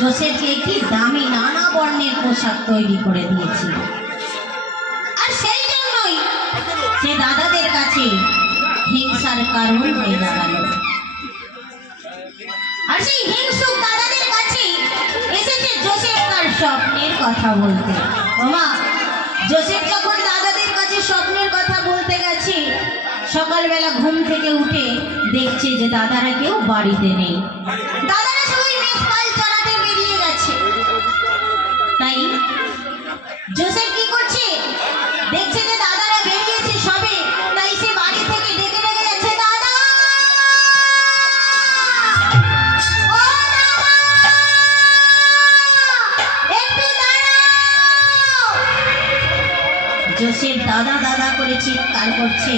जोसेफকে একটি দামি নানা বর্ণের পোশাক তৈরি করে দিয়েছিল, আর সেই জন্যই সে দাদাদের কাছে হিংসার কারণ হয়ে দাঁড়ালো। আর সেই হিংসুক দাদাদের কাছে এসেছে জোসেফ তার স্বপ্নের কথা বলতে। ওমা, জোসেফ যখন দাদাদের কাছে স্বপ্নের কথা বলতে গেছে, সকালবেলা ঘুম থেকে উঠে দেখছে যে দাদারা কেউ বাড়িতে নেই। দাদারা সবাই মেষপাল চড়াতে বেরিয়ে গেছে। তাই জোসেফ কি করছে, দেখছে যে দাদারা বেরিয়েছে সবে, তাই সে বাড়ি থেকে ডেকে ডেকে যাচ্ছে, দাদা ও দাদা একটু দাঁড়াও। জোসেফ দাদা দাদা করে চিৎকার করছে।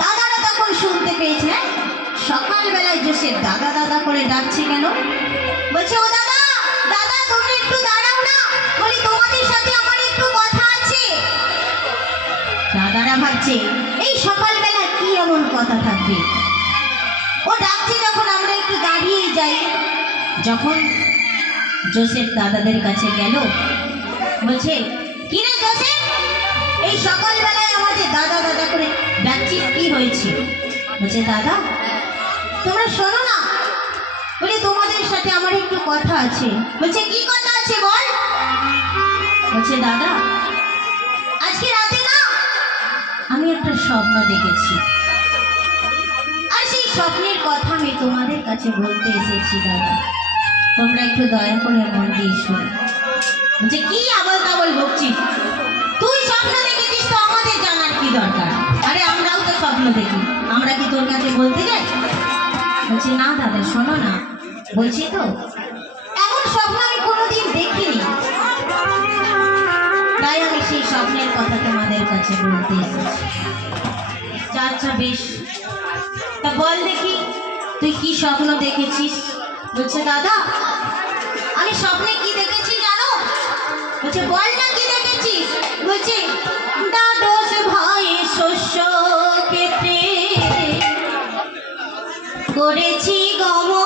দাদারা তখন শুনতে পেয়েছে, সকালবেলায় জোসেফ দাদা দাদা করে ডাকছে কেন? বলছে, ও দাদা দাদা তুমি একটু দাঁড়াও না, বলি তোমাদের সাথে আমার একটু কথা আছে। দাদারা ভাবছে এই সকালবেলা কি এমন কথা থাকবে, ও ডাকছে যখন আমরা একটু দাঁড়িয়েই যাই। যখন জোসেফ দাদাদের কাছে গেল, বলছে, কি রে জোসেফ, এই সকালবেলায় আমাদের দাদা দাদা করে ডাকছিস, কি হয়েছে? বলছে, দাদা তোমরা শোনো না, বলে তোমাদের সাথে আমার একটু কথা আছে। বলছে, কি কথা আছে বল? বলছে, দাদা আজকে রাতে না আমি একটা স্বপ্ন দেখেছি, আর সেই স্বপ্নের কথা আমি তোমাদের কাছে বলতে এসেছি। দাদা তোমরা একটু দয়া করে মন দিয়ে শোনো। বলছে, কি আবল তাবল বকছিস, তুই স্বপ্ন দেখেছিস তো আমাদের জানার কি দরকার? আরে আমরাও তো স্বপ্ন দেখি, আমরা কি তোর কাছে বলতে যাই? বলছে, না দাদা শোনো না, বলছি তো এমন স্বপ্ন আমি কোনোদিন দেখিনি, তাই আমি সেই স্বপ্নের কথা তোমাদের কাছে বলতে এসেছি। আচ্ছা বেশ, তা বল দেখি তুই কি স্বপ্ন দেখেছিস? বলছে, দাদা আমি স্বপ্নে কি দেখেছি জানো? বলছে, বল না কি দেখেছিস? বলছে, দ্বাদশ ভাই শস্য ক্ষেত্রে করেছি গমন।